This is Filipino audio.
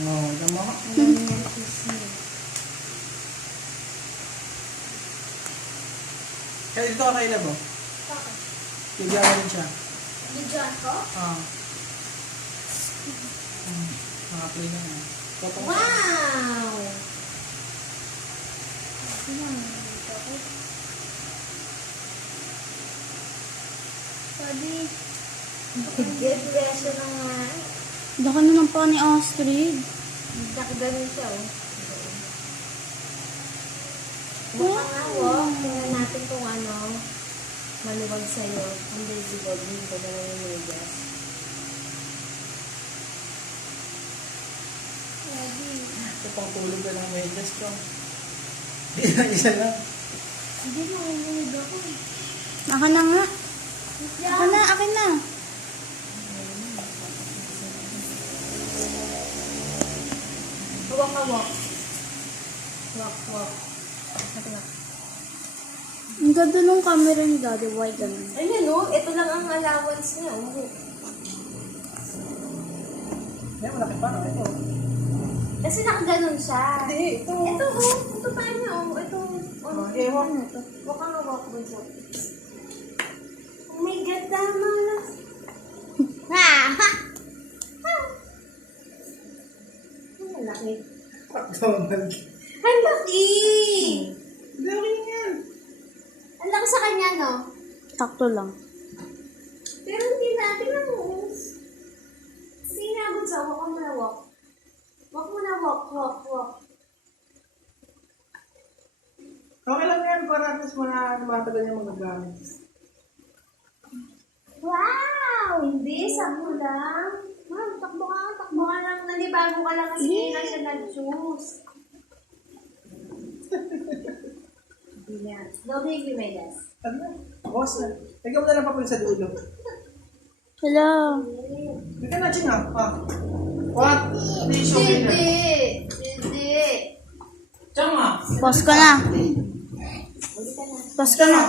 Oo, tama ka. Kaya dito ka kay Labo. Bakit? Bigyan mo rin siya. Bidyoan ko? Oo. Naka-play na yan. Totoo. Wow! Sabi, good lesson na nga. Laki naman pa ni Astrid. Nakaganon siya, oh. Baka nga, oh. Tingnan natin kung ano, maluwag sa'yo. Ang visible, hindi ko na lang yung medyas. Ito pang tulog ka ng medyas ko. Isa lang. Hindi, makinig ako. Akin na nga. Akin na. Huwag ka, walk. Walk. Ang ganda nung camera ni Daddy. Why ganun? Ayun, oh. Ito lang ang allowance niya, oh. Yan, malaki pa. Ito. Kasi nakaganon siya. Hindi, ito. Ito, oh. Ito pa niya, oh. Ito, oh. Ewan. Huwag ka nga walk, bunso. Oh my God, tama lang. Ha! Ang laki. McDonald. Ang laki! Laki yan. Ang laki sa kanya, no? Sakto lang. Pero hindi natin na mo. Hindi nga, bunso. Huwag ka muna walk. Huwag muna walk. Okay lang yan para at least matagal niya magagamit. Wow! Hindi, sakto lang. Ma'am, takbo ka lang. Nalibago ka lang kasi hindi lang siya nag-choose. Hindi na. Dobig yung medyas. Ano na? Boss na. Lagyan mo na lang pa po sa dulo. Hello. Bigyan natin nga. What? Hindi show winner. Hindi. Tama. Pause ka na. Hindi ka na. Pause ka na.